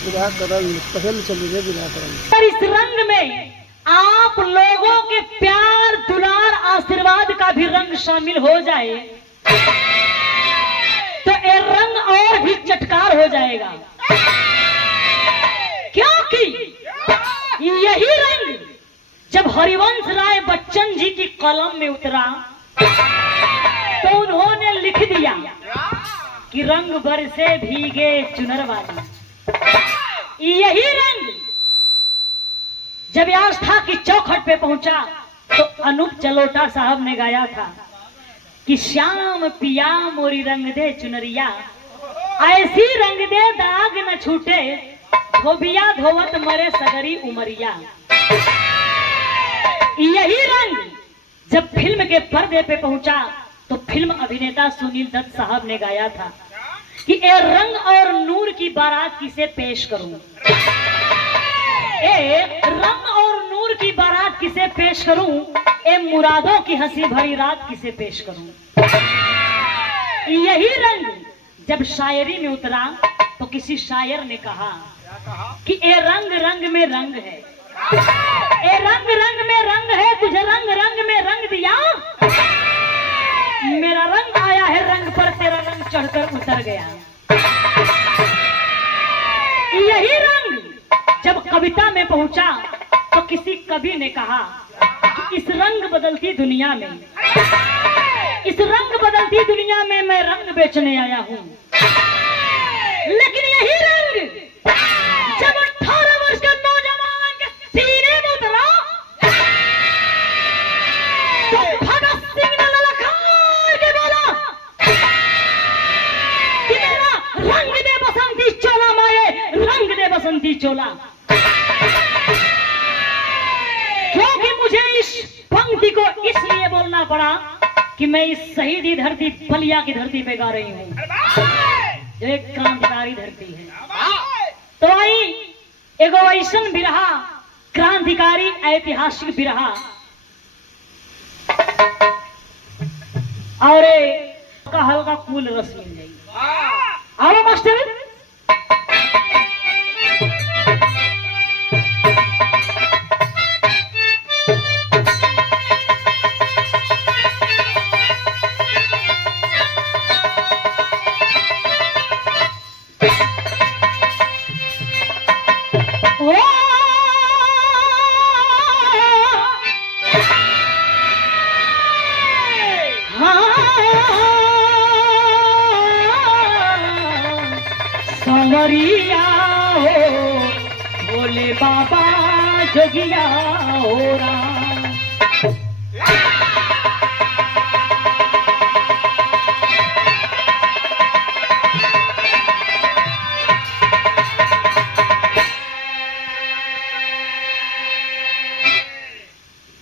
इस रंग में आप लोगों के प्यार दुलार आशीर्वाद का भी रंग शामिल हो जाए तो ये रंग और भी चटकार हो जाएगा, क्योंकि यही रंग जब हरिवंश राय बच्चन जी की कलम में उतरा तो उन्होंने लिख दिया कि रंग बरसे भीगे चुनर वाली। यही रंग जब आस्था की चौखट पे पहुंचा तो अनूप जलोटा साहब ने गाया था कि श्याम पिया मोरी रंग दे चुनरिया, ऐसी रंग दे दाग न छूटे, धोबिया धोवत मरे सगरी उमरिया। यही रंग जब फिल्म के पर्दे पे पहुंचा तो फिल्म अभिनेता सुनील दत्त साहब ने गाया था कि ए रंग और नूर की बारात किसे पेश करूं, ए रंग और नूर की बारात किसे पेश करूं, ए मुरादों की हंसी भरी रात किसे पेश करूं। यही रंग जब शायरी में उतरा तो किसी शायर ने कहा कि ए रंग रंग में रंग है, ए रंग रंग में रंग है, तुझे रंग रंग में रंग दिया, मेरा रंग आया है रंग पर, तेरा रंग चढ़कर उतर गया। यही रंग जब कविता में पहुंचा तो किसी कवि ने कहा इस रंग बदलती दुनिया में, इस रंग बदलती दुनिया में मैं रंग बेचने आया हूं। लेकिन यही रंग जब 18 वर्ष के नौजवान के सीने में उतरा तो भगत सिंह ने ललकार के बोला कि मेरा रंग दे बसंती चोला माए, रंग दे बसंती चोला। क्योंकि मुझे इस पंक्ति को इसलिए बोलना पड़ा कि मैं इस शहीदी धरती बलिया की धरती पे गा रही हूँ, जो एक क्रांतिकारी धरती है। तो आई एगो ऐसन बिरहा, क्रांतिकारी ऐतिहासिक बिरहा, और का हल्का कूल रस मिल जाएगी। आओ मास्टर। संवरिया हो बोले बाबा जोगिया हो राम।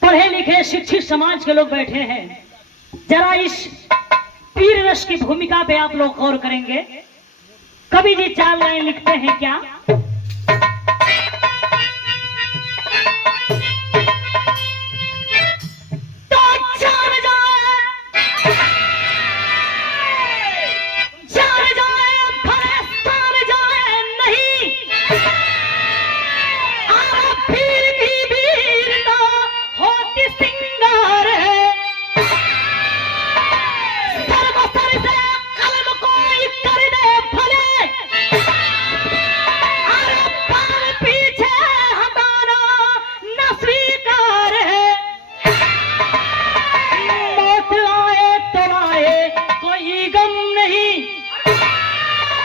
पढ़े लिखे शिक्षित समाज के लोग बैठे हैं, जरा इस पीर रस की भूमिका पे आप लोग गौर करेंगे। कवि जी 4 लाइन लिखते हैं क्या, तो जान जाए फरेस्तान जाए नहीं, फिर भी वीरता होती सिंगार है, सर को सर से कलम कोई कर दे भले, पीछे हटाना न स्वीकार है, मौत आए तो आए कोई गम नहीं,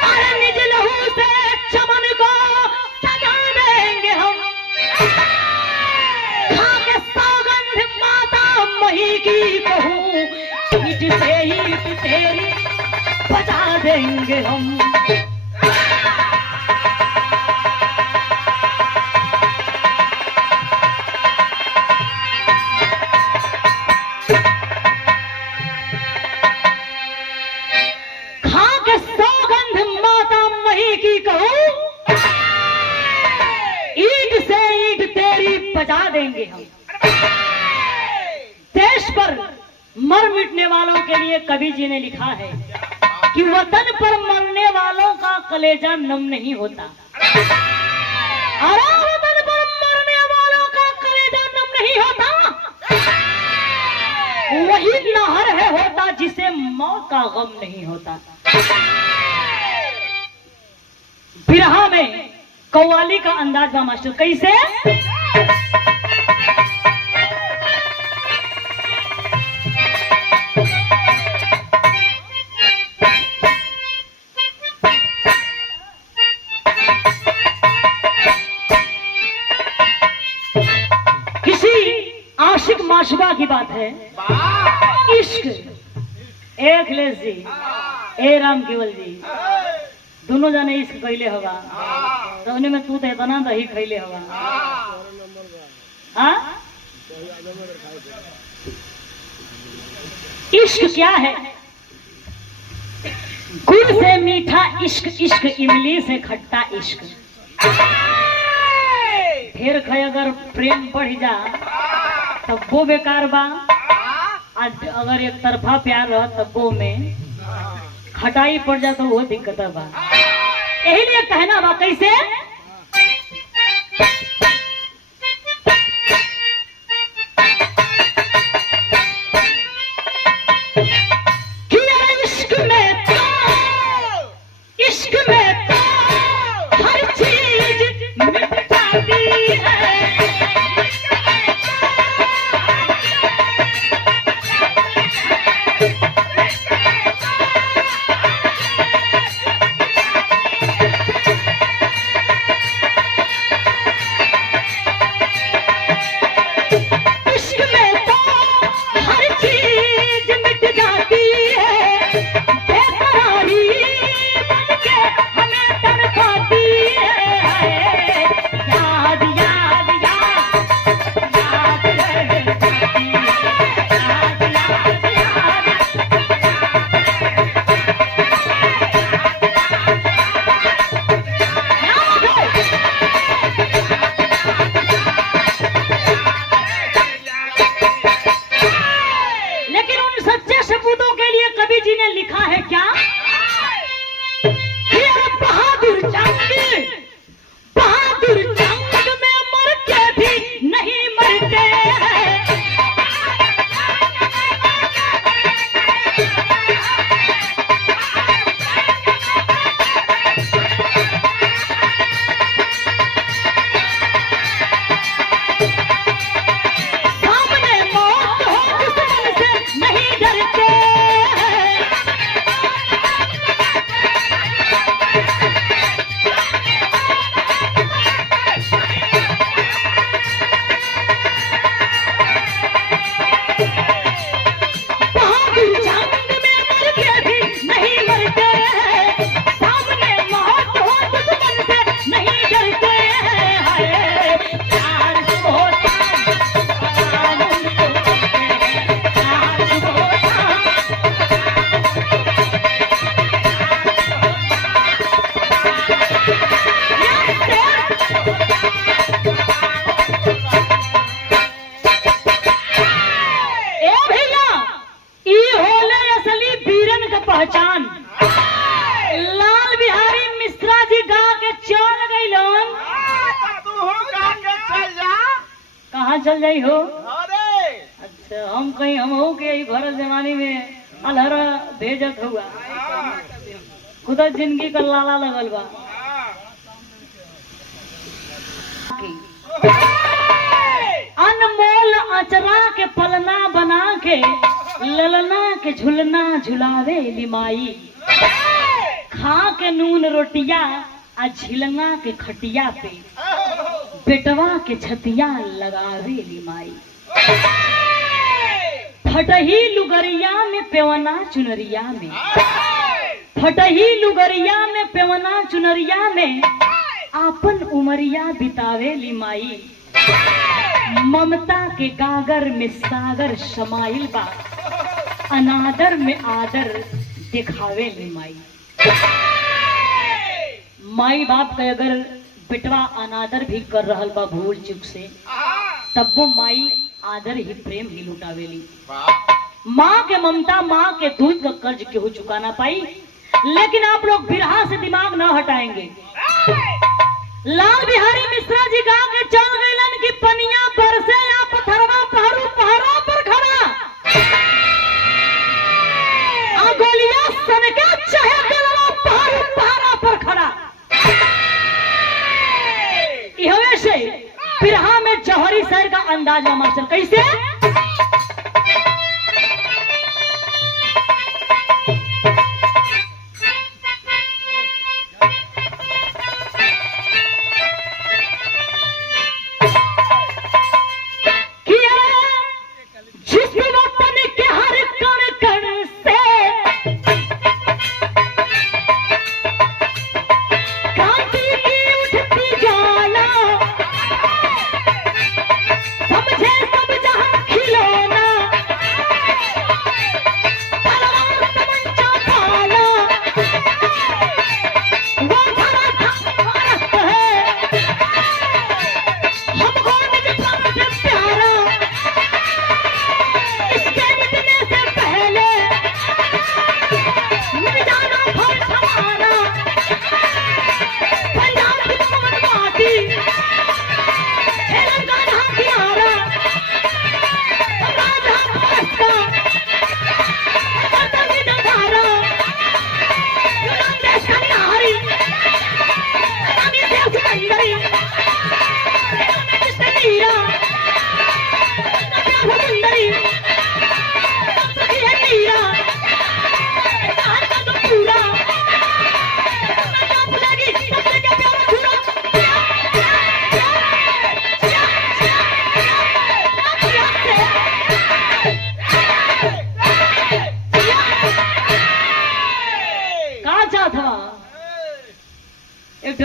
अरे निज लहू से चमन को सजा देंगे हम, खाके सौगंध माता मही की कहूँ, ईट से ईट तेरी बजा देंगे हम। बजा देंगे हम। देश पर मर मिटने वालों के लिए कवि जी ने लिखा है कि वतन पर मरने वालों का कलेजा नम नहीं होता। वतन पर मरने वालों का कलेजा नम नहीं होता, वही लहर है होता जिसे मौत का गम नहीं होता। बिरहा में कव्वाली का अंदाज बा मास्टर, कैसे? आशिक माशुबा की बात है, इश्क। ए अखिलेश जी, ए राम केवल जी, दोनों जने इश्क कैले होगा, तो में तू तो इतना दही खैले होगा। हाँ, इश्क क्या है? गुड़ से मीठा इश्क, इश्क इमली से खट्टा इश्क। फिर खै अगर प्रेम बढ़ जा तब वो बेकार बा, आज अगर एक तरफा प्यार रह तब वो में खटाई पड़ जा तो वो दिक्कत बा। यही लिए कहना बा कैसे? इश्क में तो हर चीज मिट जाती है। पहचान लाल बिहारी मिश्रा जी गा के चल गई लोन। कहाँ चल जाई हो? अच्छा, हम कहीं हम हो के घर जमाने में अलहरा भेजत हुआ, खुदा जिंदगी का लाला लगल बा। अनमोल अचरा के पलना बना के ललना के झुलना झुलावे लिमाई, खा के नून रोटिया आ झिलना के खटिया पे बेटवा के छतिया लगावे लिमाई। फटही लुगरिया में पेवना चुनरिया में, फटही लुगरिया में पेवना चुनरिया में आपन उमरिया बितावे लिमाई। ममता के गागर में सागर समाइल बा, अनादर में आदर दिखावे लिमाई। माई बाप का अगर बेटवा अनादर भी कर रहल बा भूल चुक से, तब वो माई आदर ही प्रेम ही लुटावेली। माँ के ममता, माँ के दूध का कर्ज केहू चुका ना पाई। लेकिन आप लोग बिरहा से दिमाग ना हटाएंगे। लाल बिहारी मिश्रा जी गा के चल गईलन की पनिया बरसे या पथरवा पहाड़ों पहाड़ों पर खड़ा आ गोलियां सन के चाहे दिलवा पहाड़ों पहाड़ा पर खड़ा। इहवे से बिरहा में जौहरी शहर का अंदाज में मास्टर कैसे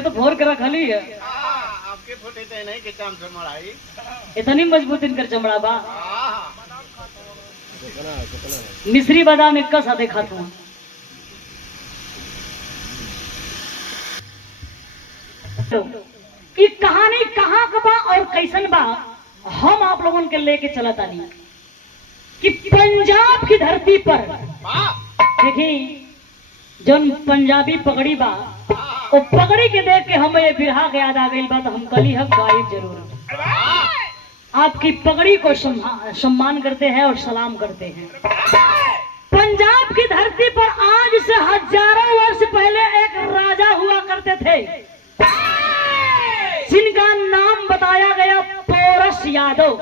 तो भोर करा खाली है आपके फोटे ते नहीं के चाम चमड़ाई इतनी मजबूत इनकर चमड़ा बा मिश्री बादाम एक का साथे खाता हूँ। ये कहानी कहाँ का बा और कैसन बा हम आप लोगों के लेके चला तानी कि पंजाब की धरती पर देखी जो पंजाबी पगड़ी बा वो पगड़ी के देख के हमें ये बिरहा के याद आ गई बात हम कली हम गायब जरूर आपकी पगड़ी को सम्मान करते हैं और सलाम करते हैं। पंजाब की धरती पर आज से हजारों वर्ष पहले एक राजा हुआ करते थे जिनका नाम बताया गया पोरस यादव,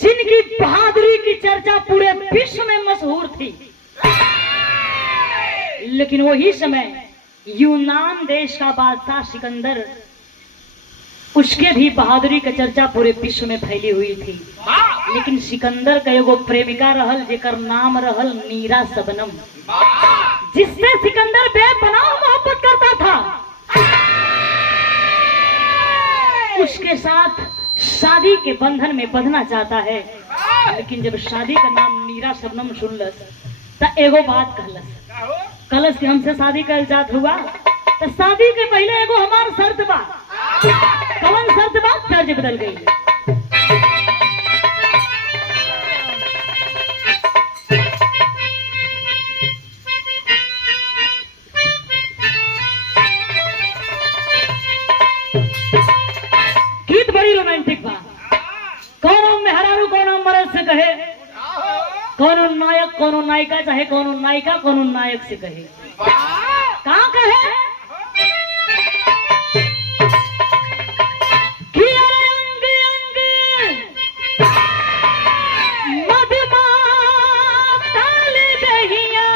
जिनकी बहादुरी की चर्चा पूरे विश्व में मशहूर थी। लेकिन वही समय यूनान देश का बादशाह सिकंदर, उसके भी बहादुरी की चर्चा पूरे विश्व में फैली हुई थी। लेकिन सिकंदर का एगो प्रेमिका रहल जेकर नाम रहल नीरा सबनम, जिससे सिकंदर बेपनाह मोहब्बत करता था। उसके साथ शादी के बंधन में बंधना चाहता है। लेकिन जब शादी का नाम नीरा सबनम सुनलस तो एगो बात कहलस कि हमसे शादी कर जात हुआ तो शादी के पहले एगो हमार शर्त बा। कौन शर्त बा? तर्ज बदल गई। गीत बड़ी रोमांटिक बा। कौन मेहरारू कौन मर्द से कहे, कौन नायक कौन नायिका, चाहे कौन नायिका कौन नायक से कहे। कहाँ कहे कि अंग अंग मधुमातल दहिया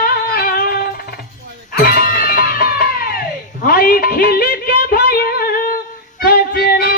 हाय खिल के भया कचरा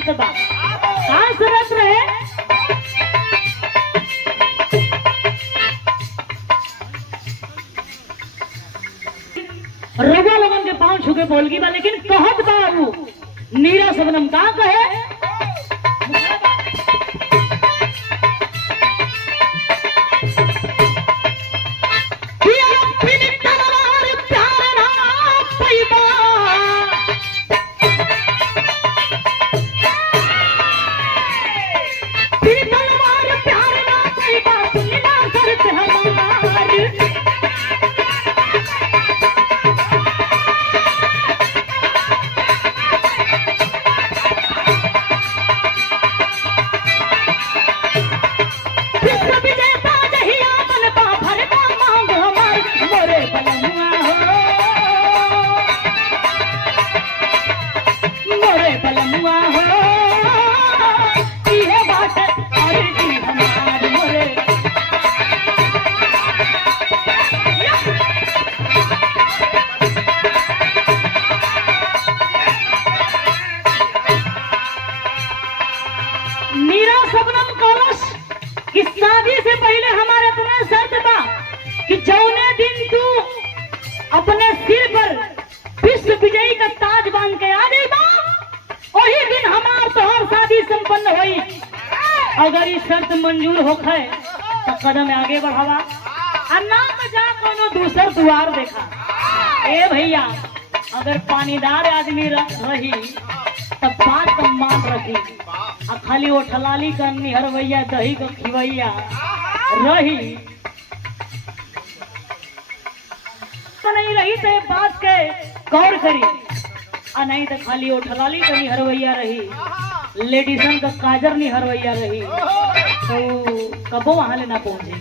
शर्त बा। का शर्त रहे? रवा लगन के पांव छू के बोलगी बा, लेकिन कहत बा वो नीरा सबनम का कहे? शादी से पहले हमारे इतना शर्त बा कि जौने दिन तू अपने सिर पर विश्व विजयी का ताज बांध के आ जाइबा, वही दिन हमार तोहर शादी संपन्न हुई। अगर ये शर्त मंजूर होखे तो कदम आगे बढ़ावा, अन्ना में जा कोनो दूसर द्वार देखा। ए भैया, अगर पानीदार आदमी रही तब बात मान रखी, आ खाली वो ठलाली का निहरवैया दही का खिवैया रही तो नहीं रही तो बात के गौर करी, आ नहीं तो खाली वो ठलाली का निहरवैया रही, लेडीसन का काजर निहरवैया रही तो कबो वहां ले ना पहुंचे।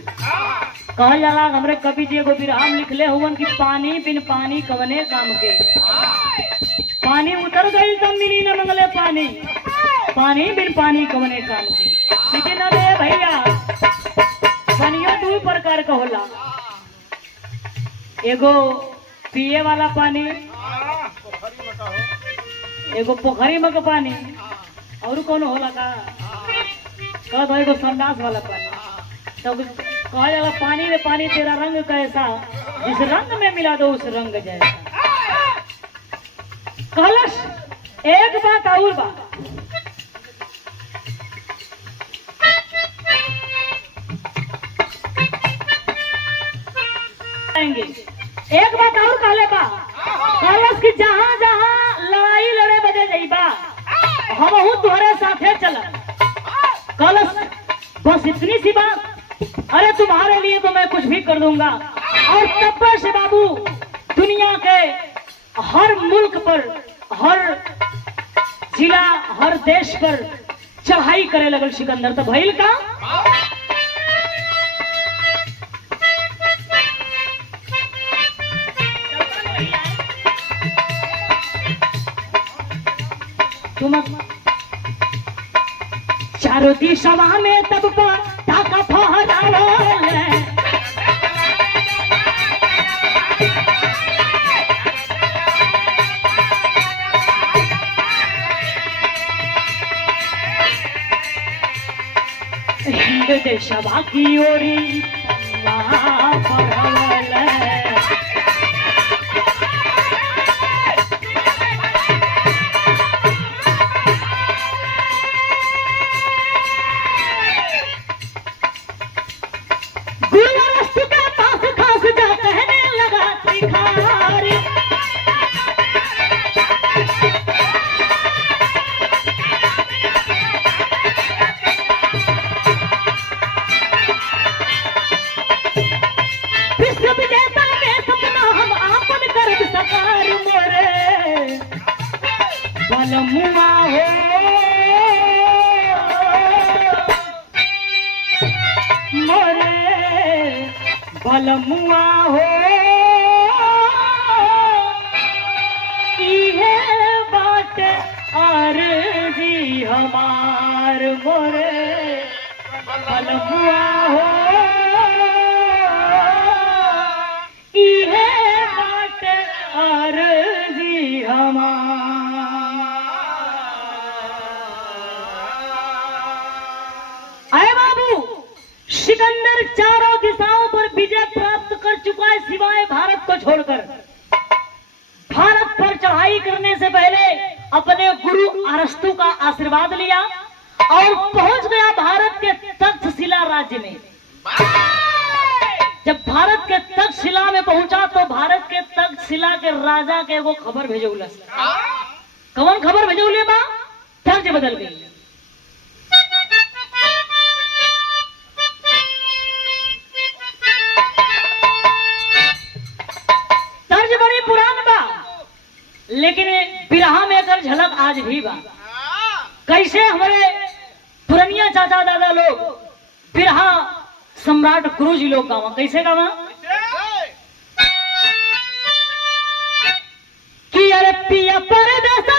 कहल जाला हमरे कवि जी एगो विरहाम लिखले हुवन कि पानी बिन पानी कवने काम के, पानी उतर गई तब मिली न मंगले पानी, पानी बिन पानी कवने काम की। लेकिन अबे भैया पानियों दो प्रकार का होला, एगो पिए वाला पानी, एगो पोखरी में का पानी, और कौन होला का कह एगो संडास वाला पानी। तो कहा जाला पानी में पानी तेरा रंग कैसा, जिस रंग में मिला दो उस रंग जैसा। कलश एक बात और बात, एक बात और कहले बा, कलश की जहाँ जहाँ लड़ाई लड़े बजे जाइबा हमहू तुम्हारे साथे चला। कलश बस इतनी सी बात, अरे तुम्हारे लिए तो मैं कुछ भी कर दूंगा। और तब से बाबू दुनिया के हर मुल्क पर, हर जिला, हर देश पर चढ़ाई करे लगल सिकंदर। तो भइल का तुम चारों दिशा में तब पर टाका फहरावले, हिंद देशवा की ओरी पढ़वले, बलमुआ हो मोरे बलमुआ हो, इहे बात अर्जी हमार मोरे बलमुआ हो, इहे बात अर्जी हमार। मिलकर चारों दिशाओं पर विजय प्राप्त कर चुका है सिवाय भारत को छोड़कर। भारत पर चढ़ाई करने से पहले अपने गुरु अरस्तु का आशीर्वाद लिया और पहुंच गया भारत के तक्षशिला राज्य में। जब भारत के तक्षशिला में पहुंचा तो भारत के तक्षशिला के राजा के वो खबर भेजौलस। कौन खबर भेजौले बा? तर्ज बदल गई। तर्ज बड़ी पुरान बा लेकिन बिरहा में एकर झलक आज भी बा। कैसे हमारे पुरनिया चाचा दादा लोग बिरहा सम्राट गुरुजी लोग गावा, कैसे गावा कि अरे पिया परदेसवा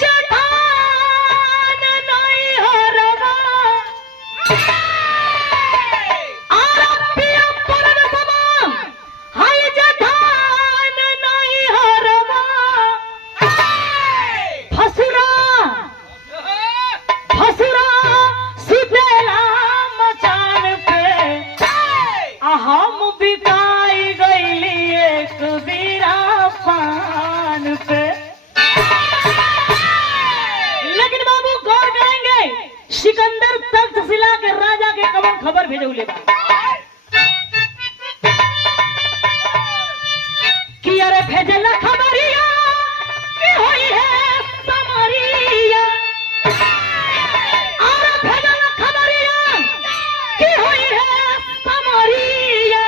जठान नहीं हरवा, अरे पिया परदेसवा हाय जठान नहीं हरवा, फसुरा फसुरा सुतेला मचान पे, हम बिकाई गईली एक बीरा पान पे। लेकिन बाबू गौर करेंगे सिकंदर तक्षशिला के राजा के कवन खबर भेजौले बा कि अरे भेजला खबरिया कि होई है समरिया, अरे भेजला खबरिया कि होई है समरिया,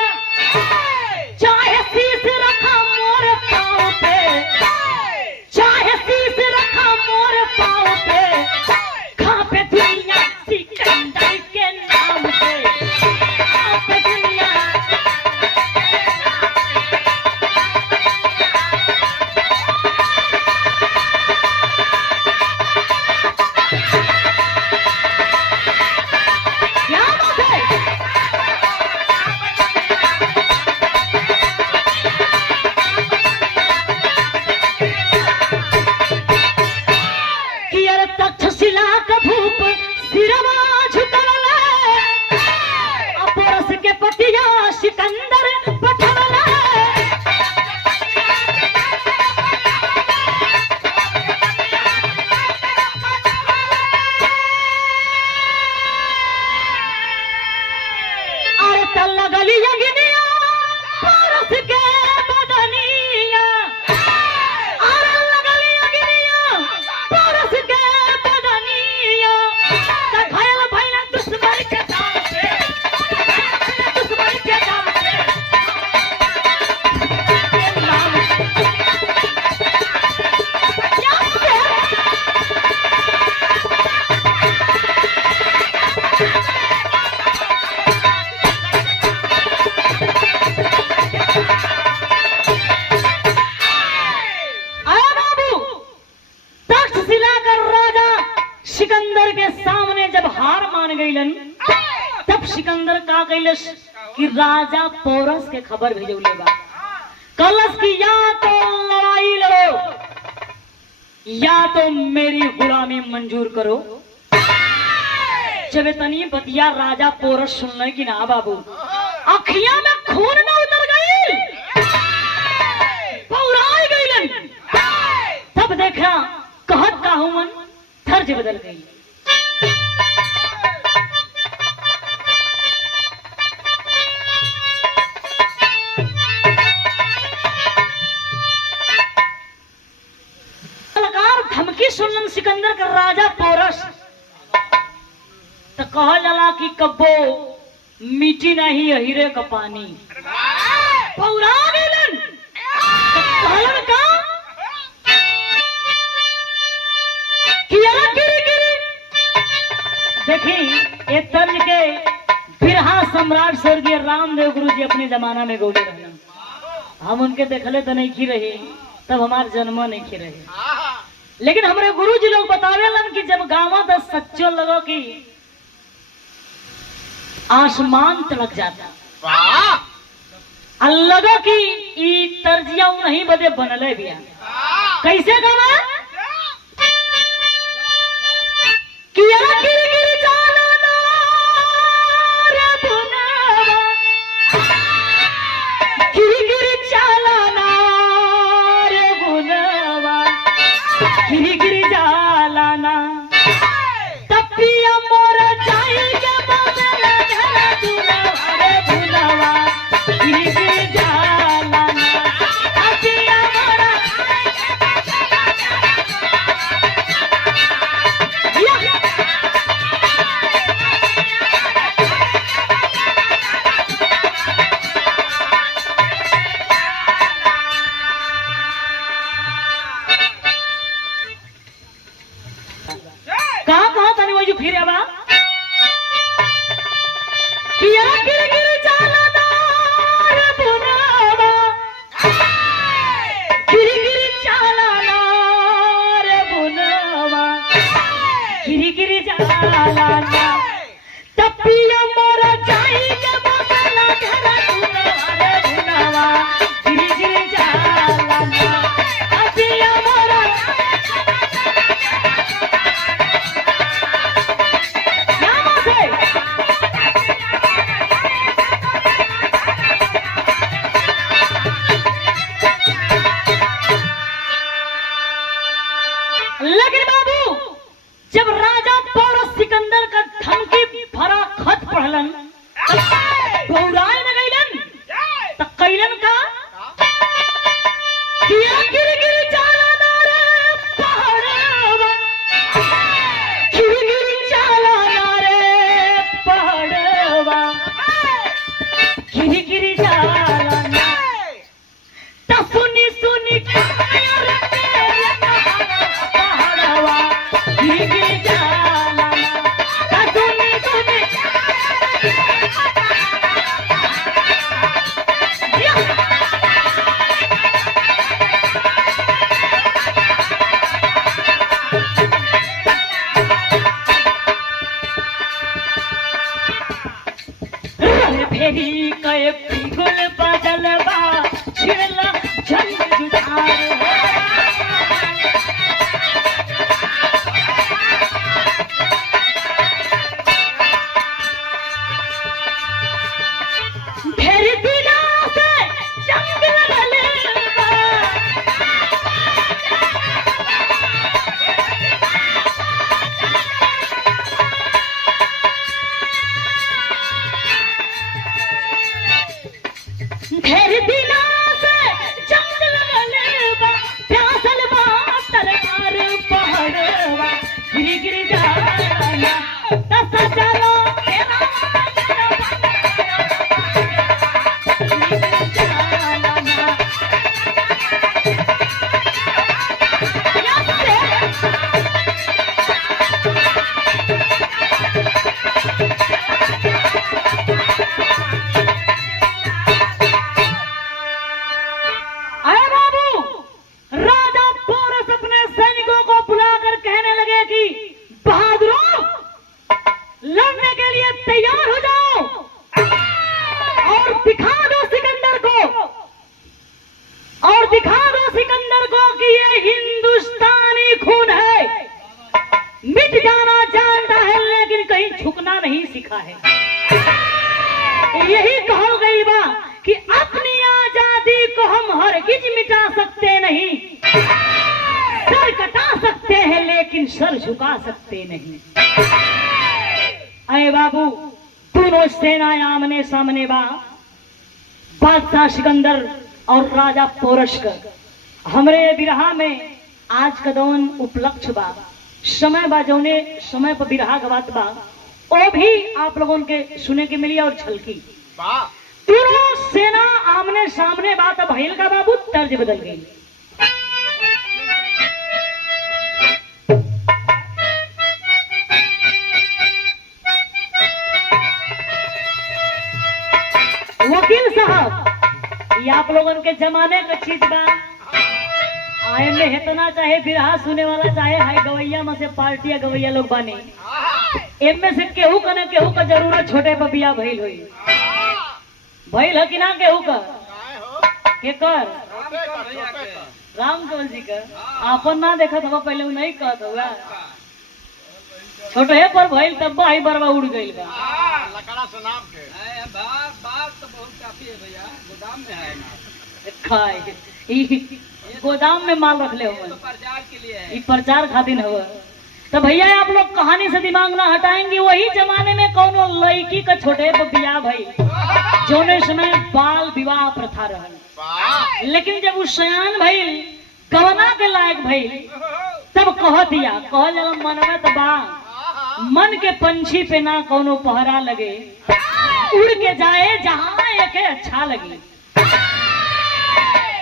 चाहे शीश रखा मोर पाँव पे, चाहे शीश रखा मोर पाँव पे, कांपे दुनिया सिकंदर के नाम पे, कांपे दुनिया। क्या बात है? कि अरे तक्षशिला का भूप सिरवा झुकवला, अपरस के पतिया सिकंदर पठवला, अरे तल लगली अग्निया परस के बदनिया, अरे लगली अग्निया परस के बदनिया, त घायल भइला दुश्मन के दाव पे, दुश्मन के दाव पे, के नाम क्या है? आया बाबू तक्षशिला का राजा सिकंदर के सामने जब हार मान गईलन तब सिकंदर का कैलस कि राजा पोरस के खबर भेजौले बा। कलश की या तो लड़ाई लड़ो या तो मेरी गुलामी मंजूर करो। जब इतनी बतिया राजा पोरस सुनने की ना बाबू अखियां में खून न उतर गई, पौराई गईलन। तब देखा कहत का हुमन तर्ज बदल गई। धमकी सुनलन सिकंदर का राजा पोरस तो कहल जाला कि कब्बो मीठी नहीं हीरे का पानी, पौरा गईलन। तो कहलन का कि अरे गिरी गिरी। देखी ये तर्ज के बिरहा सम्राट स्वर्गीय रामदेव गुरु जी अपने जमाना में गौले रहलन। हम उनके देखले तो नहीं खी रहे, तब हमार जन्म नहीं खी रहे, लेकिन हमारे गुरु जी लोग बतावेलन कि जब गावा तो सच्चो लगो कि आसमान तलक जाता, लगो कि ई तर्जिया नहीं बदे बनले बिया। कैसे गावा कि गिर गिर जाना ना फिर अब किया गिर गिर जाला नार बुनावा गिर गिर जाला नार बुनावा गिर गिर जाला ना तपिया मोरा जाई के बगला धरा बुनावा रे बुनावा गिर गिर जाला ना तपिया मोरा लेकिन बाबू जब राजा पौरस सिकंदर का धमकी भरा खत पढ़लन गौराए न गईलन त कैलन का किया गिर गिर जाला नारे पहाड़वा गिर गिर जाला नारे पहाड़वा गिर गिर जाला ना त सुनी सुनी कायर तेरे पहाड़वा गिर गिर जाला ना त सुनी सुनी फेरी कए पिघल बजलवा छिड़ला झंड जुझार फेरी दिला से जंग लगलवा घेर दिला से जंग लगलवा प्यासल बा तलवार पहाड़वा गिर गिर जाला दस चलो तेरा अरे बाबू राजा पोरस अपने सैनिकों को बुलाकर कहने लगे कि बहादुरों लड़ने के लिए तैयार हो जाओ और दिखा दो सिकंदर को कि ये हिंदुस्तानी खून है मिट जाना जानता है लेकिन कहीं झुकना नहीं सीखा है यही कहो गई बा कि अपनी आजादी को हम हरगिज मिटा सकते नहीं सर कटा सकते हैं लेकिन सर झुका सकते नहीं अरे बाबू दोनों सेनाएं आमने सामने बा बादशाह सिकंदर और राजा पोरस का हमरे बिरहा में आज का दौन उपलक्ष्य बा समय बा जौने समय पर बिरहा गवात बा वो भी आप लोगों के सुने के मिली और झलकी वाह तीनों सेना आमने सामने बात भइल का बाबू तर्ज बदल गई वकील साहब ये आप लोगों के जमाने का चीज बा आए में इतना चाहे बिरहा सुने वाला चाहे हाई गवैया में से पार्टियां गवैया लोग बने इनमें से केहू का न केहू का जरूरत छोटे पर बिया भइल हुई भइल है कि ना केहू का काय हो के कर छोटे का राम केवल जी का आपन ना देखत हवा पहले उ नहीं कहत हुआ छोटे पर भइल तब भाई बरवा उड़ गइल बा लकड़ा सुनाम के बात तो बहुत काफी है भैया गोदाम में है ना खाए ई गोदाम में माल रख ले हुआ प्रचार के लिए है ई प्रचार खातिर हुआ तो भैया आप लोग कहानी से दिमाग ना हटाएंगे वही जमाने में कौनो लड़की का छोटे पर बियाह भई जोने समय बाल विवाह प्रथा रहल वाह लेकिन जब उस सयान भइल गवना के लायक भइल तब कह दिया कह जला मन में तो बा मन के पंछी पे ना कोनो पहरा लगे उड़ के जाए जहां एके अच्छा लगे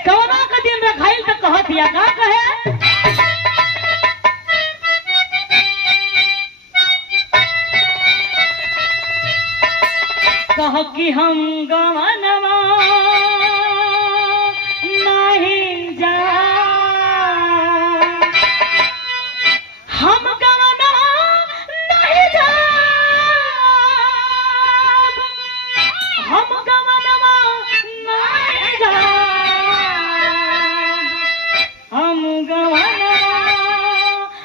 गवना का दिन रखाइल तो कह दिया का कहे कि हम गवनवा नहीं जा, हम गवनवा नहीं जा, हम गवनवा नहीं जा, हम गवनवा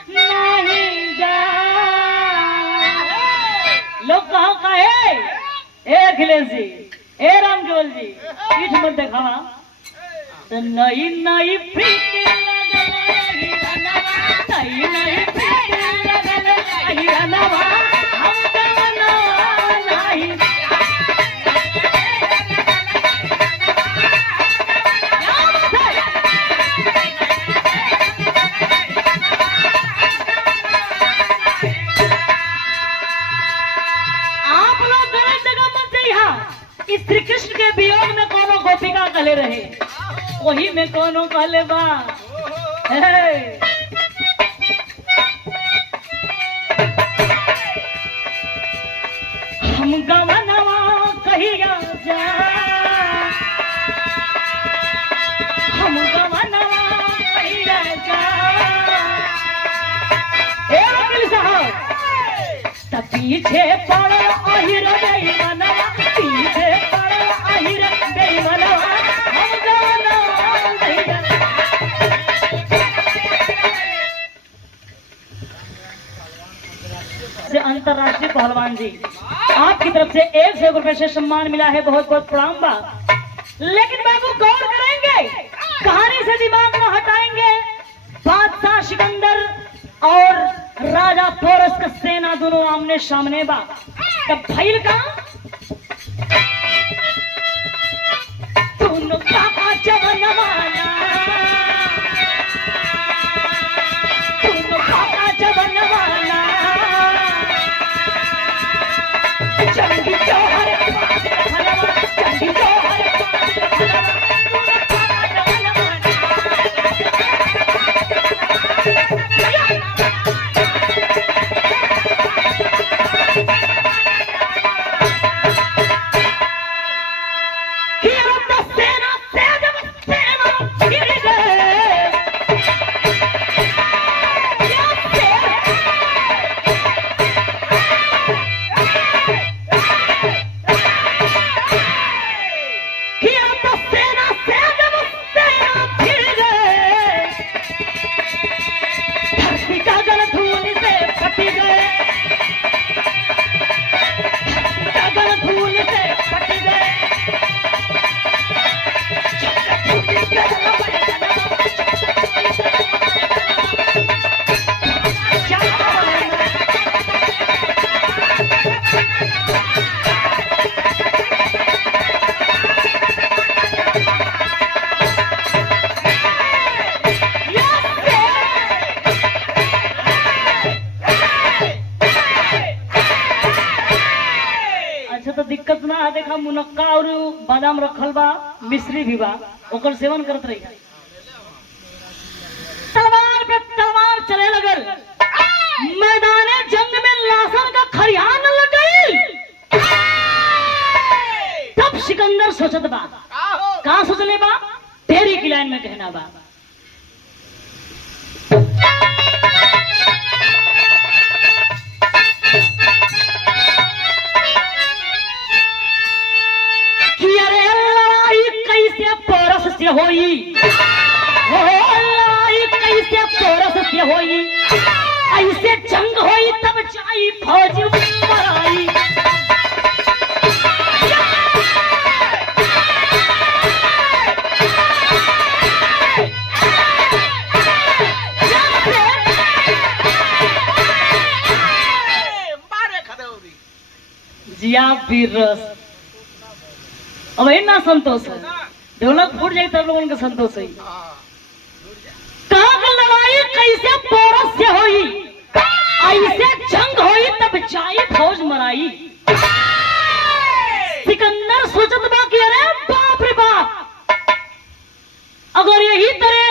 नहीं जा। लोग कहा कहे ए अखिलेश जी, ए राम केवल जी, पीठ मत दिखावा। तो नई नई प्रीति लगल अहिरनवा, नई नई प्रीति लगल अहिरनवा, हम गवनवा नहीं जा। आप लोग गलत जगह मत जइहा। इस श्री कृष्ण के वियोग में कोनो गोपिका कले रहे, वही में कोनो कहले बा हे। हम गवनवा कहिया जा, हम गवनवा कहिया जा। ए वकील साहब, त पीछे पड़ अहिर बेईमानवा, पीछे पड़ अहिर बेईमानवा, हम गवनवा नहीं जा। से अंतरराष्ट्रीय पहलवान जी, आपकी तरफ से 100 रुपए से सम्मान मिला है, बहुत बहुत प्रणाम बा। लेकिन बाबू गौर करेंगे, कहानी से दिमाग न हटाएंगे। बादशाह सिकंदर और राजा पोरस का सेना दोनों आमने सामने बा। तब भइल का दोनों काका जवनवाना, दोनों काका जवनवाना, चंडी चौहर भलवा, चंडी चौहर भलवा, दोनों काका जवनवाना। दिक्कत ना है। देखा मुनक्का और बादाम रखल बा, मिश्री भी बा, ओकर सेवन करत रही। तलवार पे तलवार चले लगल, मैदाने जंग में लाशन का खरियान लग गई। तब सिकंदर सोचत बा, का सोचले बा, तेरी की लाइन में कहना बा। से होई, लड़ाई कैसे पोरस से होई, ऐसे जंग होई तब जाई फौज मराई। जिया वीर रस अब ना संतोष है, ढोलक फूट जाए तब लोगों का संतोष है। लड़ाई कैसे पोरस से होई, ऐसे जंग होई तब जाई फौज मराई। सिकंदर सोचत बा कि अरे बाप रे बाप, अगर यही तरह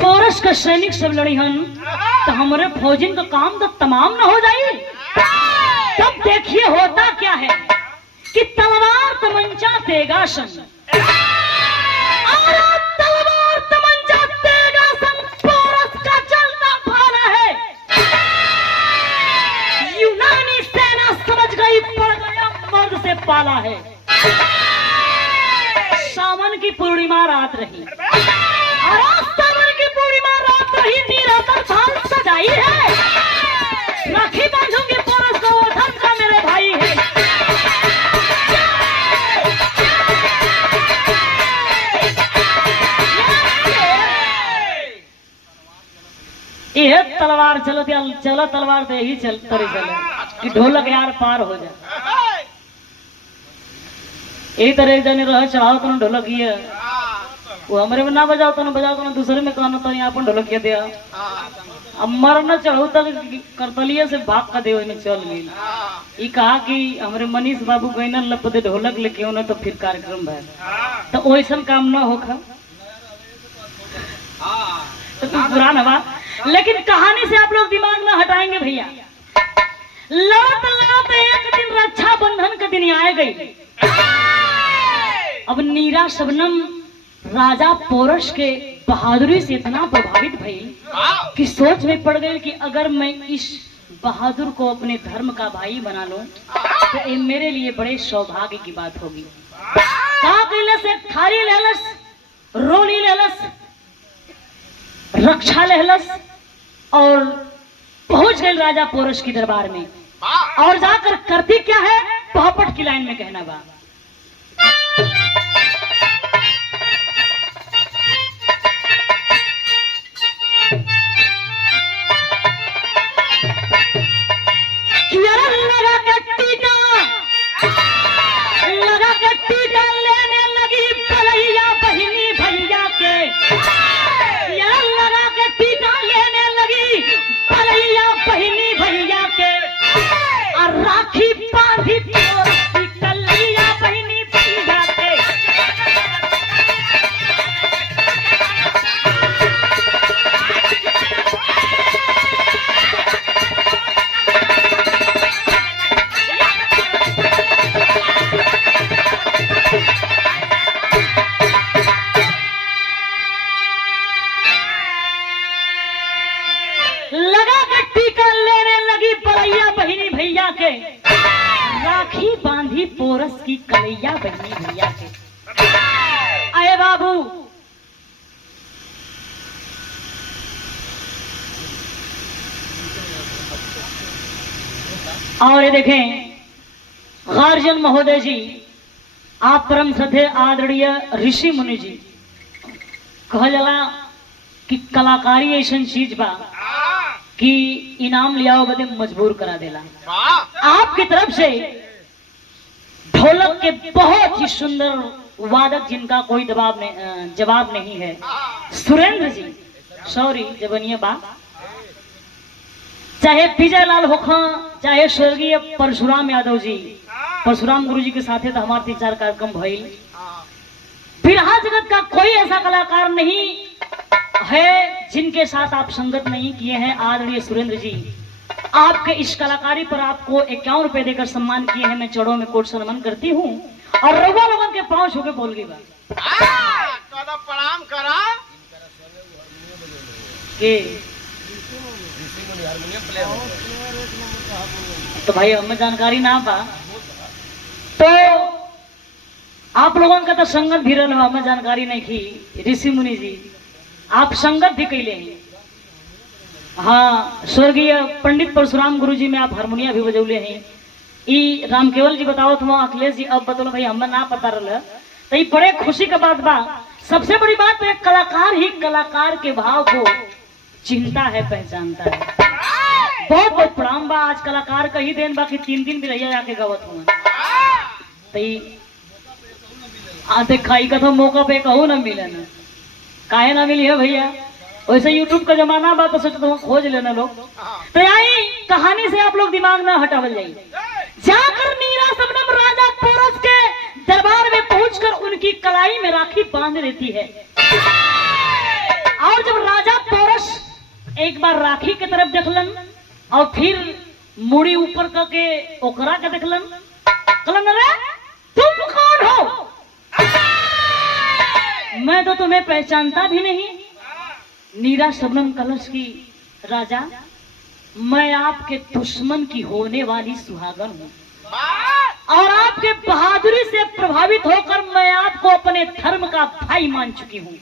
पोरस का सैनिक सब लड़ी हन तो हमारे फौजिन का काम तो तमाम न हो जाए। तब देखिए होता क्या है, कि तलवार तमंचा तेगा संग, और तलवार तमंचा तेगा संग पोरस का चलता भाला है। यूनानी सेना समझ गई पड़ गया मर्द से पाला है। सावन की पूर्णिमा रात रही, और आज सावन की पूर्णिमा रात रही, नीलातर भाल सजाई है। राखी बांधूंगी पोरस को, वो धन का मेरे भाई है। यह तलवार चलो चलो तलवार से ही चल तरी चले कि ढोलक यार पार हो जाए। एक तरह जने रह चढ़ाओ तो ढोलक ये वो हमारे में ना बजाओ तो बजाओ तो दूसरे में कहना तो यहाँ पर ढोलक ये दिया। अब मरना चढ़ो तक करतलिए से भाग का देव में चल गई। ये कहा कि हमारे मनीष बाबू गई ना लपदे ढोलक लेके उन्हें तो फिर कार्यक्रम है तो वैसा काम ना होगा तो तू पुराना बा। लेकिन कहानी से आप लोग दिमाग ना हटाएंगे भैया। लड़त लड़त एक दिन रक्षाबंधन का दिन आ गई। अब नीरा शबनम राजा पोरस के बहादुरी से इतना प्रभावित भई कि सोच में पड़ गई कि अगर मैं इस बहादुर को अपने धर्म का भाई बना लूं तो ये मेरे लिए बड़े सौभाग्य की बात होगी। से थारी लहलस, रोली लहलस, रक्षा लहलस और पहुंच गई राजा पोरस की दरबार में। और जाकर करती क्या है, पोपट की लाइन में कहना बा। लगा के टीका लेने लगी पलैया बहिनी भैया के। लगा के टीका लेने लगी पलैया बहिनी भैया के। और राखी बांधी कलैया बहिनी भैया के। लगा के टीका लेने लगी पलैया बहिनी भैया के। राखी बांधी पोरस की कलैया बहिनी भैया के। अरे बाबू और ये देखें गार्जियन महोदय जी, आप परम श्रद्धेय आदरणीय ऋषि मुनि जी, कहा जाला कि कलाकारी ऐसा चीज बा कि इनाम लियाओ बदे मजबूर करा देला। आपकी तरफ से ढोलक के बहुत ही सुंदर वादक जिनका कोई जवाब नहीं है, सुरेंद्र जी, सॉरी जबनिया बा, चाहे विजय लाल होखा, चाहे स्वर्गीय परशुराम यादव जी, परशुराम गुरु जी के साथ तो हमारे 3-4 कार्यक्रम भइल। बिरहा जगत का कोई ऐसा कलाकार नहीं है जिनके साथ आप संगत नहीं किए हैं। आदरणीय सुरेंद्र जी, आपके इस कलाकारी पर आपको 51 रुपए देकर सम्मान किए हैं। मैं चढ़ो में कोट सम्मान करती हूँ और रघुआ लोगन के पांव छू के बोल गई बात प्रणाम करा के तो भाई हमें जानकारी ना पा तो आप लोगों का तो संगत भी रहा, हमें जानकारी नहीं थी। ऋषि मुनि जी आप संगत भी कैले हैं। हाँ, स्वर्गीय पंडित परशुराम गुरु जी में आप हारमोनिया भी बजौले हैं। ई राम केवल जी बताओ तुम, अखिलेश जी अब बतौलो भाई, हमें ना पता रहा तो ये बड़े खुशी का बात बा। सबसे बड़ी बात है कलाकार ही कलाकार के भाव को चिंता है, पहचानता है। बहुत बहुत प्रणाम बा। आज कलाकार का ही देन बा कि 3 दिन भी रहिया जाके गवत हुआ तो आते खाई का तो मौका पे कहूँ ना मिले ना, काहे ना मिली है भैया। वैसे यूट्यूब का जमाना बा तो सोचो खोज लेना लोग। तो यही कहानी से आप लोग दिमाग ना हटावल जाइए। जाकर नीरा शबनम राजा पोरस के दरबार में पहुंचकर उनकी कलाई में राखी बांध देती है। और जब राजा पोरस एक बार राखी की तरफ देखलन और फिर मुड़ी ऊपर करके ओकरा के देखलन, कहलन रे तुम कौन हो? मैं तो तुम्हें पहचानता भी नहीं। नीरा शबनम कलश की राजा, मैं आपके दुश्मन की होने वाली सुहागन हूँ और आपके बहादुरी से प्रभावित होकर मैं आपको अपने धर्म का भाई मान चुकी हूँ।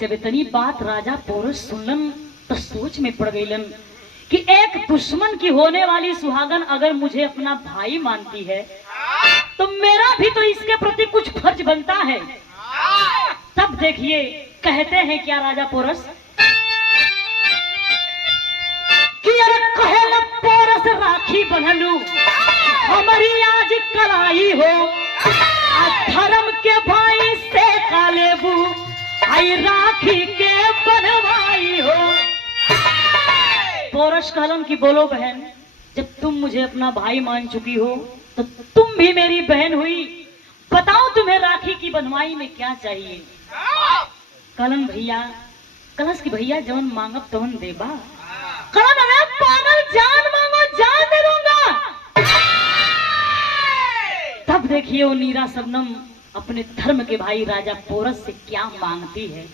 जब इतनी बात राजा पोरस सुनलन तो सोच में पड़ गईलन कि एक दुश्मन की होने वाली सुहागन अगर मुझे अपना भाई मानती है तो मेरा भी तो इसके प्रति कुछ फर्ज बनता है। तब देखिए कहते हैं क्या राजा पोरस कि अरे कहेला पोरस राखी बनलू हमारी आज कलाई हो धर्म के भाई से कालेबू आई राखी के बनवाई हो। पोरस कहलन की बोलो बहन, जब तुम मुझे अपना भाई मान चुकी हो तो तुम भी मेरी बहन हुई। बताओ तुम्हें राखी की बनवाई में क्या चाहिए? कलन भैया, कलश की भैया जवन मांगब तवन देबा। कलन अरे पागल, जान मांगो जान दे दूंगा। तब देखिए वो नीरा शबनम अपने धर्म के भाई राजा पोरस से क्या मांगती है।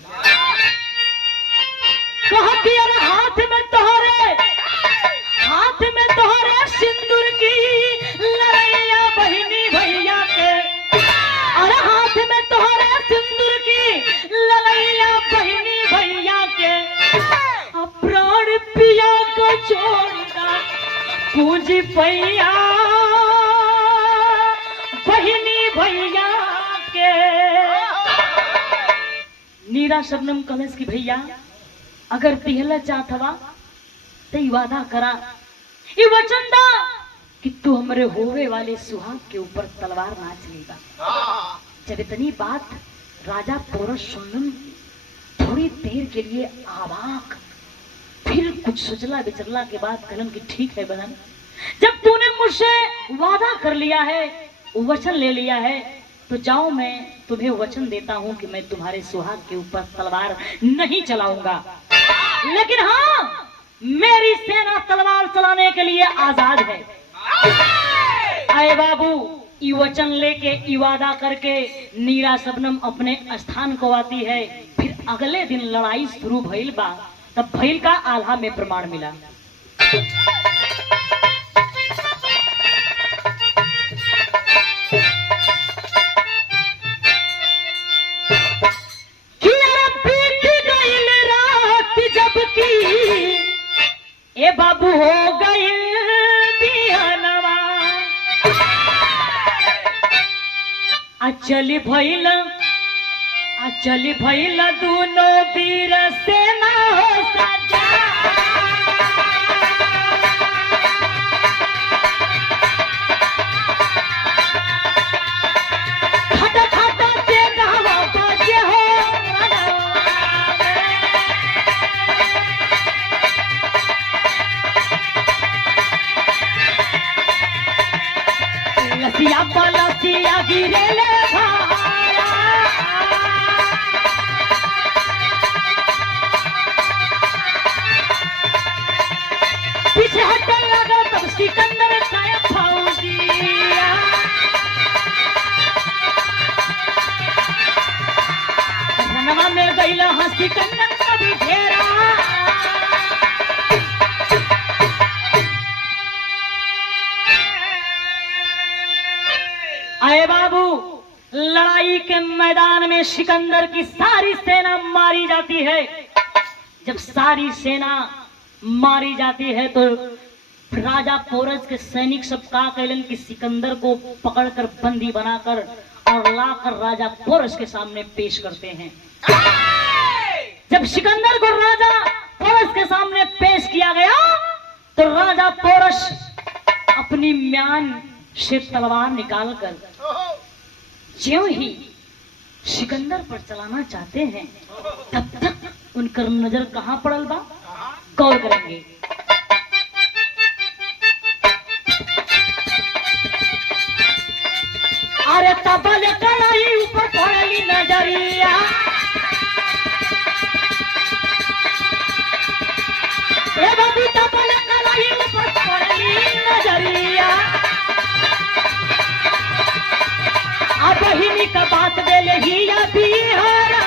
कहा कि अरे हाथ में तोहरे सिंदूर की लड़ैया बहिनी भैया के, अरे हाथ में तोहरे सिंदूर की लड़ैया बहिनी भैया के, प्राण पिया को छोड़ना पूंजी पैया बहिनी भैया के। नीरा शबनम कलश की भैया, अगर पिहला चाहतवा तो वादा करा, ये वचन दा कि तू हमरे होवे वाले सुहाग के ऊपर तलवार ना चलेगा। जब इतनी बात राजा पोरस सुनलन थोड़ी देर के लिए आवाक, फिर कुछ सोचला विचरला के बाद कलन की ठीक है बहन, जब तूने मुझसे वादा कर लिया है, वचन ले लिया है, तो जाओ मैं तुम्हें वचन देता हूं कि मैं तुम्हारे सुहाग के ऊपर तलवार नहीं चलाऊंगा। लेकिन हाँ, मेरी सेना तलवार चलाने के लिए आजाद है। आए बाबू, ये वचन लेके ये वादा करके नीरा शबनम अपने स्थान को आती है। फिर अगले दिन लड़ाई शुरू भइल बा, तब भइल का आल्हा में प्रमाण मिला। ए बाबू हो गई बिहनवा, अचली भइल दोनों वीर सेना हो सजा। खटा खटा के गहवा बाजे हो लसिया पलसिया गिरेले भाया, पीछे हटने लगा तब सिकंदर का फौजिया। रनवा में गईला हाँ सिकंदर कभी घेरा, आए बाबू, लड़ाई के मैदान में सिकंदर की सारी सेना मारी जाती है। जब सारी सेना मारी जाती है तो राजा पोरस के सैनिक सब का कहलन कि सिकंदर को पकड़कर बंदी बनाकर और लाकर राजा पोरस के सामने पेश करते हैं। जब सिकंदर को राजा पोरस के सामने पेश किया गया तो राजा पोरस अपनी म्यान से तलवार निकालकर ज्यों ही सिकंदर पर चलाना चाहते हैं, तब तक उनकर नजर कहां पड़ल बा, गौर करेंगे। अरे तबल कलाई ऊपर पड़ली नजरिया, ए बाबू तबल कलाई ऊपर पड़ली नजरिया, बहिनी का बात बेले ही या बिहारा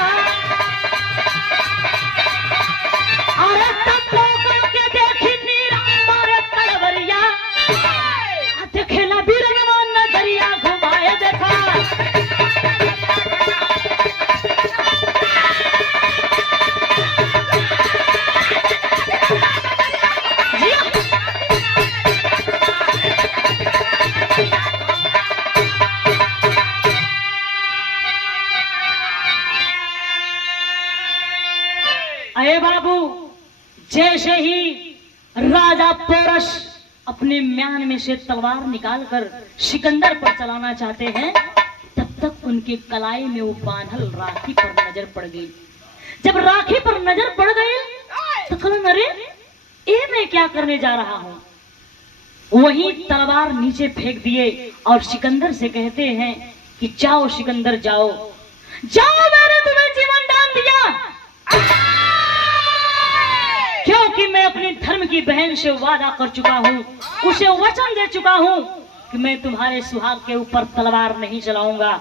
अरे तब लोगों के देखी नीरा मारे तलवरिया खेला भी रंगवान नजरिया घुमाए देखा अरे बाबू जैसे ही राजा पोरस अपने म्यान में से तलवार निकालकर सिकंदर पर चलाना चाहते हैं तब तक उनके कलाई में वो बांधल राखी पर नजर पड़ गई। जब राखी पर नजर पड़ गई तो कहलन अरे ये मैं क्या करने जा रहा हूं। वही तलवार नीचे फेंक दिए और सिकंदर से कहते हैं कि जाओ सिकंदर जाओ जाओ, मैंने तुम्हें जीवन दान दिया क्योंकि मैं अपनी धर्म की बहन से वादा कर चुका हूँ, उसे वचन दे चुका हूँ कि मैं तुम्हारे सुहाग के ऊपर तलवार नहीं चलाऊंगा।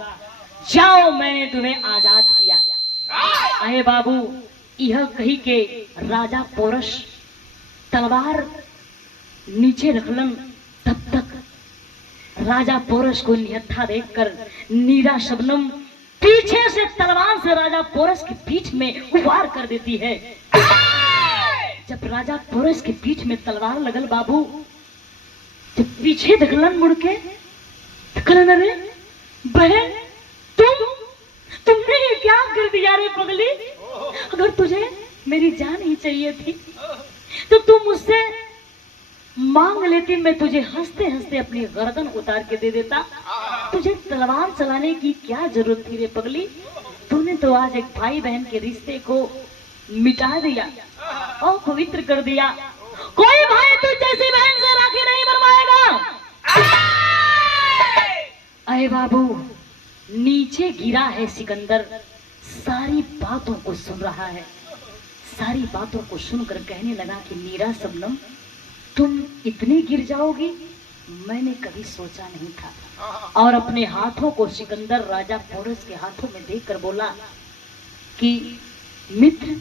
जाओ, मैंने तुम्हें आजाद किया। अरे बाबू यह कही के राजा पोरस तलवार नीचे रखलन। तब तक राजा पोरस को निहत्था देखकर नीरा शबनम पीछे से तलवार से राजा पोरस की पीठ में वार कर देती है। जब राजा पोरस के पीठ में तलवार लगल बाबू, जब पीछे देखलन मुड़ के कहलन अरे बहन तुमने ये क्या कर दिया रे पगली। अगर तुझे मेरी जान ही चाहिए थी तो तुम मुझसे मांग लेती, मैं तुझे हंसते हंसते अपनी गर्दन उतार के दे देता। तुझे तलवार चलाने की क्या जरूरत थी रे पगली। तूने तो आज एक भाई बहन के रिश्ते को मिटा दिया और पवित्र कर दिया। कोई भाई तुझ जैसी बहन से राखी नहीं बनवाएगा। अरे बाबू नीचे गिरा है सिकंदर, सारी बातों को सुन रहा है। सारी बातों को सुनकर कहने लगा कि मीरा सबनम तुम इतनी गिर जाओगी, मैंने कभी सोचा नहीं था। और अपने हाथों को सिकंदर राजा पोरस के हाथों में देखकर बोला कि मित्र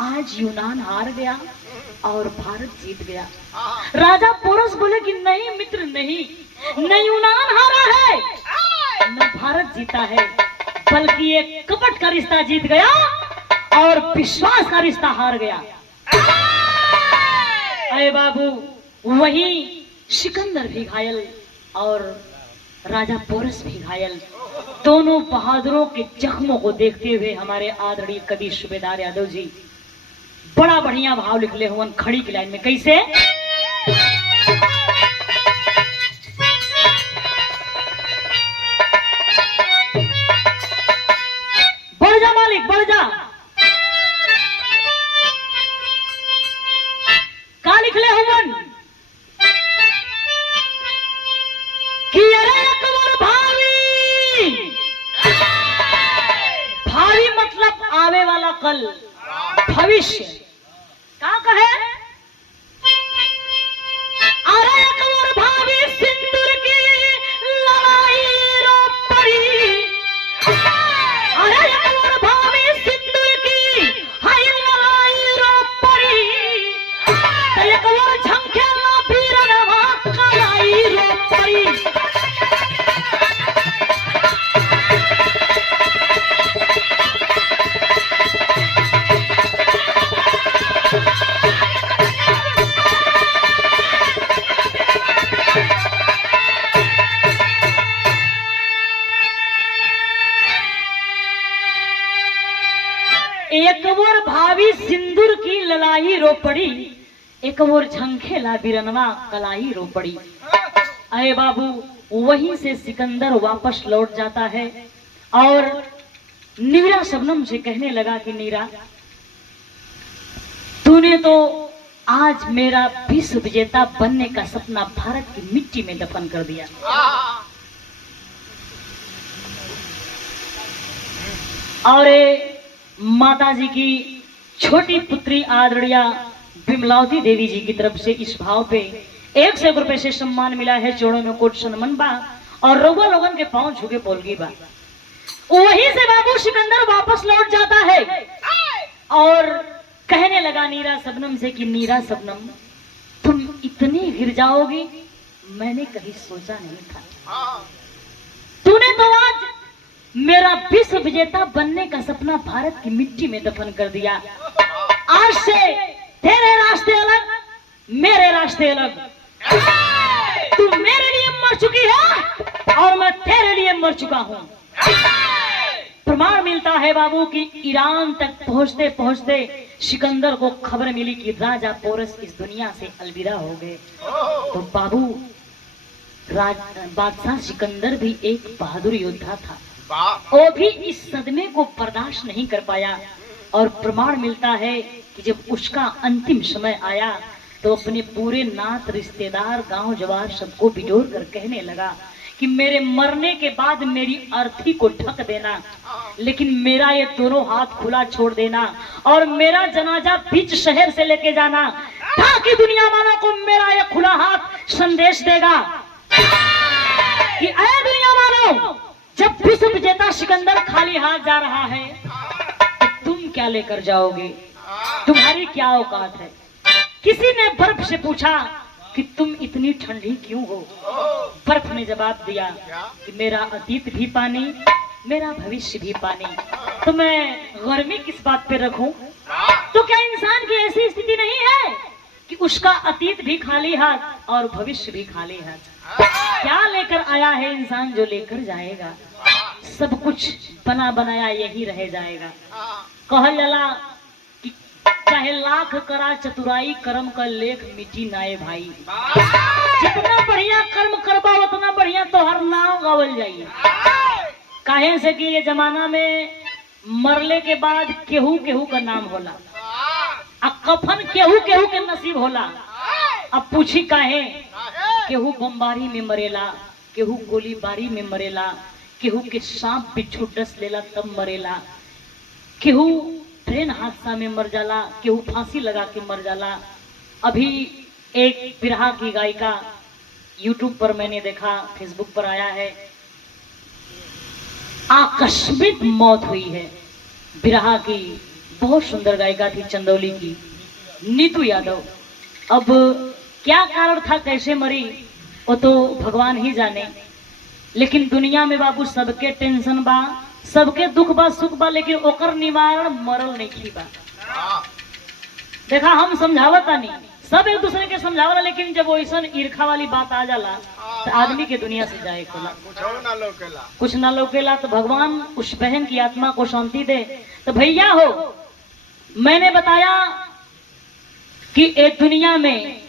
आज यूनान हार गया और भारत जीत गया। राजा पोरस बोले कि नहीं मित्र नहीं, न यूनान हारा है न भारत जीता है, बल्कि एक कपट का रिश्ता जीत गया और विश्वास का रिश्ता हार गया। अरे बाबू वही सिकंदर भी घायल और राजा पोरस भी घायल। दोनों बहादुरों के जख्मों को देखते हुए हमारे आदरणीय कवि सूबेदार यादव जी बड़ा बढ़िया भाव लिख ले हुए खड़ी की लाइन में। कैसे? बढ़ जा मालिक बढ़ जा। का लिख ले हुवन कि अरे अकबर भावी, भावी मतलब आवे वाला कल, भविष्य। क्या कहे? अरे अकबर भावी सिंदूर की लड़ाई रो पड़ी, अरे अकबर भावी सिंदूर की हाय लड़ाई रो पड़ी, तो अकबर झंखे ना बीरनवा कलाई रो पड़ी। एक मोर भावी सिंदूर की ललाई रो पड़ी, एक मोर झंखेला बिरनवा कलाई रो पड़ी। अरे बाबू वहीं से सिकंदर वापस लौट जाता है और नीरा शबनम से कहने लगा कि नीरा तूने तो आज मेरा विश्व विजेता बनने का सपना भारत की मिट्टी में दफन कर दिया। और माता जी की छोटी पुत्री आदरणीय विमलावती देवी जी की तरफ से इस भाव पे 100 रुपए से सम्मान मिला है। जोड़ों में कोट सन्मान बा और रउआ लोगन के पांव छू के बोलगी बा वहीं से बाबू सिकंदर वापस लौट जाता है और कहने लगा नीरा शबनम से कि नीरा शबनम, तुम इतनी गिर जाओगी मैंने कभी सोचा नहीं था। तूने तो आज मेरा विश्व विजेता बनने का सपना भारत की मिट्टी में दफन कर दिया। आज से तेरे रास्ते अलग, मेरे रास्ते अलग। तू मेरे लिए मर चुकी है और मैं तेरे लिए मर चुका हूँ। प्रमाण मिलता है बाबू कि ईरान तक पहुंचते पहुंचते सिकंदर को खबर मिली कि राजा पोरस इस दुनिया से अलविदा हो गए। तो बाबू बादशाह सिकंदर भी एक बहादुर योद्धा था, वो भी इस सदमे को बर्दाश्त नहीं कर पाया। और प्रमाण मिलता है कि जब उसका अंतिम समय आया तो अपने पूरे नात रिश्तेदार गांव जवार सबको बिजोर कर कहने लगा कि मेरे मरने के बाद मेरी अर्थी को ढक देना, लेकिन मेरा ये दोनों हाथ खुला छोड़ देना और मेरा जनाजा बीच शहर से लेके जाना, ताकि दुनिया वालों को मेरा ये खुला हाथ संदेश देगा कि ऐ दुनिया वालों, जब विश्व विजेता सिकंदर खाली हाथ जा रहा है तो तुम क्या लेकर जाओगे, तुम्हारी क्या औकात है। किसी ने बर्फ से पूछा कि तुम इतनी ठंडी क्यों हो। बर्फ ने जवाब दिया कि मेरा अतीत भी पानी, मेरा भविष्य भी पानी, तो मैं गर्मी किस बात पे रखूं। तो क्या इंसान की ऐसी स्थिति नहीं है कि उसका अतीत भी खाली हाथ और भविष्य भी खाली हाथ। क्या लेकर आया है इंसान जो लेकर जाएगा, सब कुछ बना बनाया यही रह जाएगा। कहल जाला कि चाहे लाख करा चतुराई, कर्म का लेख मिटी नाए भाई। जितना बढ़िया कर्म करबा उतना बढ़िया तोहर नाम गावल जाइए। काहे से कि ये जमाना में मरले के बाद केहू केहू का नाम होला, कफन केहू केहू के नसीब होला। अब पूछी काहे, केहू बमबारी में मरेला, केहू गोलीबारी में मरेला, केहू के सांप बिच्छू डस लेला तब मरेला, केहू ट्रेन हादसा में मर जाला, केहू फांसी लगा के मर जाला। अभी एक बिरहा की गायिका यूट्यूब पर मैंने देखा, फेसबुक पर आया है, आकस्मिक मौत हुई है। बिरहा की बहुत सुंदर गायिका थी, चंदौली की नीतू यादव। अब क्या कारण था, कैसे मरी, वो तो भगवान ही जाने। लेकिन दुनिया में बाबू सबके टेंशन बा, सबके दुख बा, सुख बा, लेकिन ओकर निवारण मरल नहीं बा। देखा हम समझावता नहीं, सब एक दूसरे के समझावला, लेकिन जब वैसन ईर्खा वाली बात आ जाला तो आदमी के दुनिया से जाए खोला, कुछ ना लोकेला। तो भगवान उस बहन की आत्मा को शांति दे। तो भैया हो, मैंने बताया कि एक दुनिया में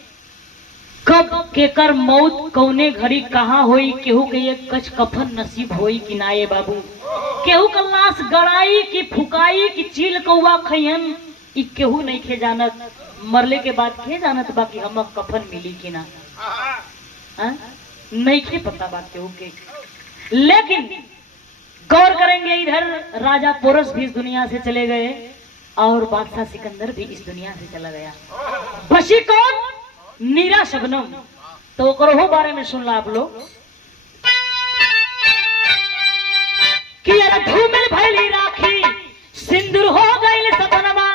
कब केकर मौत कौने घड़ी कहाँ होई, केहू के एक कच कफन नसीब होई कि नाये बाबू, केहू का लाश गड़ाई की फुकाई की चील कौवा खैहन, ई केहू नहीं खे जानत। मरले के बाद खे जानत बाकी हम कफन मिली कि ना, नहीं खे पता बात केहू के। लेकिन गौर करेंगे, इधर राजा पोरस भी इस दुनिया से चले गए और बादशाह सिकंदर भी इस दुनिया से चला गया। बची कौन, नीरा शबनम। तो करो बारे में सुन ला आप लोग कि यार धूमिल भैली राखी सिंदूर हो गई सपनमा,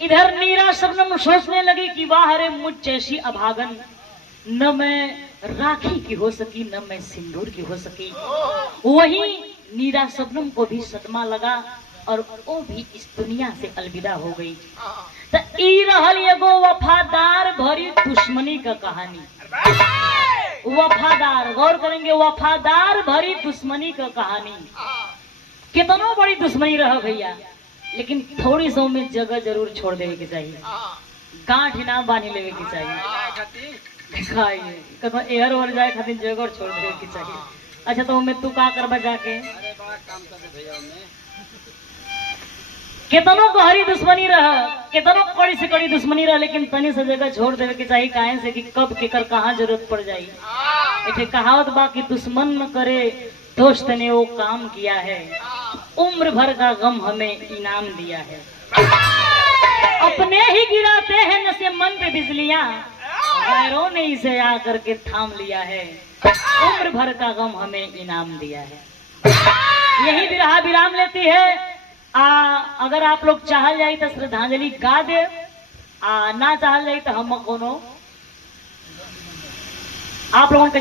इधर नीरा शबनम सोचने लगी कि वाह अरे मुझ जैसी अभागन, न मैं राखी की हो सकी न मैं सिंदूर की हो सकी। वही नीरा शबनम को भी सदमा लगा और वो भी इस दुनिया से अलविदा हो गई। तो ई रहल एगो वफादार भरी दुश्मनी का कहानी। वफादार, गौर करेंगे, वफादार भरी दुश्मनी का कहानी। कितनो बड़ी दुश्मनी रह भैया, लेकिन थोड़ी सौ में जगह जरूर छोड़ देवे के चाहिए, गांठ ना बांध लेवे के चाहिए। कतो एयर ओवर जाए खातिर जगह छोड़ देवे के चाहिए। अच्छा तो मैं तू का करबा जाके? अरे बड़ा काम कर दे भैया में। कितनो गहरी दुश्मनी रह, कितनो कड़ी से कड़ी दुश्मनी रह, लेकिन तनी से जगह छोड़ देवे के चाहिए। काहे से कि कब केकर कहाँ जरूरत पड़ जाई। एक कहावत बा कि दुश्मन न करे दोस्त ने वो काम किया है, उम्र भर का गम हमें इनाम दिया है। अपने ही गिराते हैं नशे मन पे बिजलियां, गैरों ने इसे आकर के थाम लिया है, उम्र भर का गम हमें इनाम दिया है। यही विरहा विराम लेती है। अगर आप लोग चाहल जाए तो श्रद्धांजलि गा दे, ना चाहल जाए तो हम कोनो आप लोगों का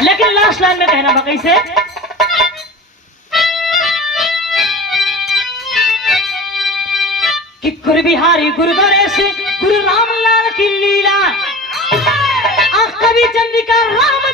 लेकिन लास्ट लाइन में कहना बा कैसे? कि गुरु बिहारी गुरु गणेश गुरु रामलाल की लीला, कवि चंद्रिका राम